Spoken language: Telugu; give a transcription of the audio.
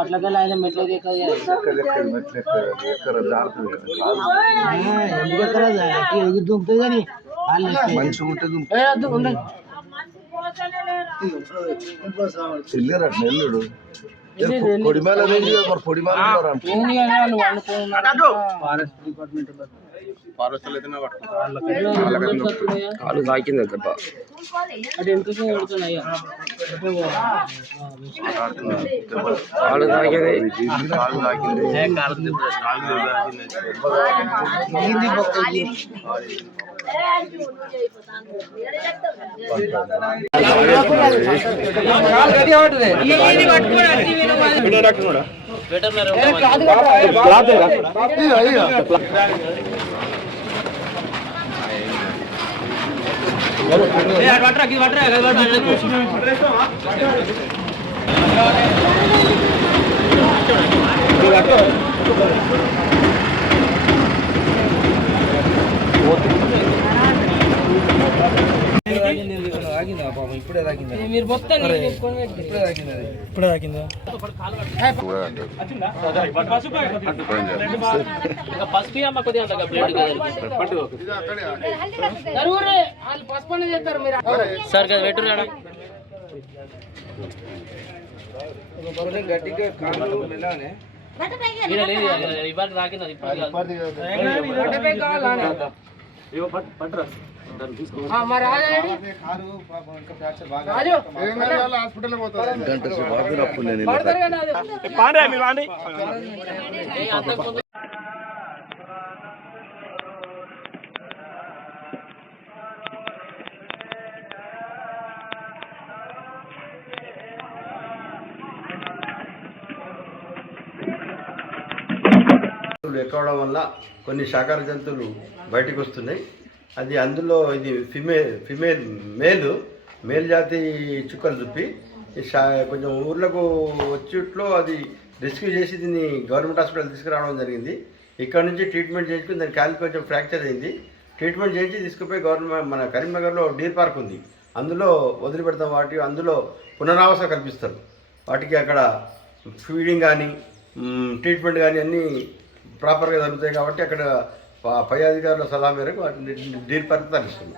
అట్లకెళ్ళి ఆయన మెట్లు ఎగురుతుంది కానీ చిల్లర నెల్లుడు పొడిమాల పొడిమాల ఫారెస్ట్ డిపార్ట్మెంట్ కాలు తాకింది దెబ్బ అది ఎంత కొడుతున్నాయ్యా కాలు తాకింది ఇప్పుడే తాకింది మీరు మొత్తం ఇప్పుడే తాకిందా పసుపు అమ్మ కొద్దిగా పసుపు చేస్తారు మీరు సార్ కదా పెట్టు గట్టిగా కాలు మెల్లనే ఇవాళ రాకినది ఎక్కువడం వల్ల కొన్ని శాకాహార జంతువులు బయటకు వస్తున్నాయి. అది అందులో ఇది మేల్ జాతి చుక్కలు చుప్పి కొంచెం ఊర్లకు వచ్చేట్లో అది రెస్క్యూ చేసి దీన్ని గవర్నమెంట్ హాస్పిటల్ తీసుకురావడం జరిగింది. ఇక్కడ నుంచి ట్రీట్మెంట్ చేయించుకుని దాని కాలు కొంచెం ఫ్రాక్చర్ అయింది. ట్రీట్మెంట్ చేయించి తీసుకుపోయి గవర్నమెంట్ మన కరీంనగర్లో డీర్ పార్క్ ఉంది, అందులో వదిలిపెడతాం. అందులో పునరావాస కల్పిస్తారు. వాటికి అక్కడ ఫీడింగ్ కానీ ట్రీట్మెంట్ కానీ అన్నీ ప్రాపర్గా జరుగుతాయి కాబట్టి అక్కడ పై అధికారుల సలహా మేరకు వాటిని డీర్ పార్క్ తరలిస్తుంది.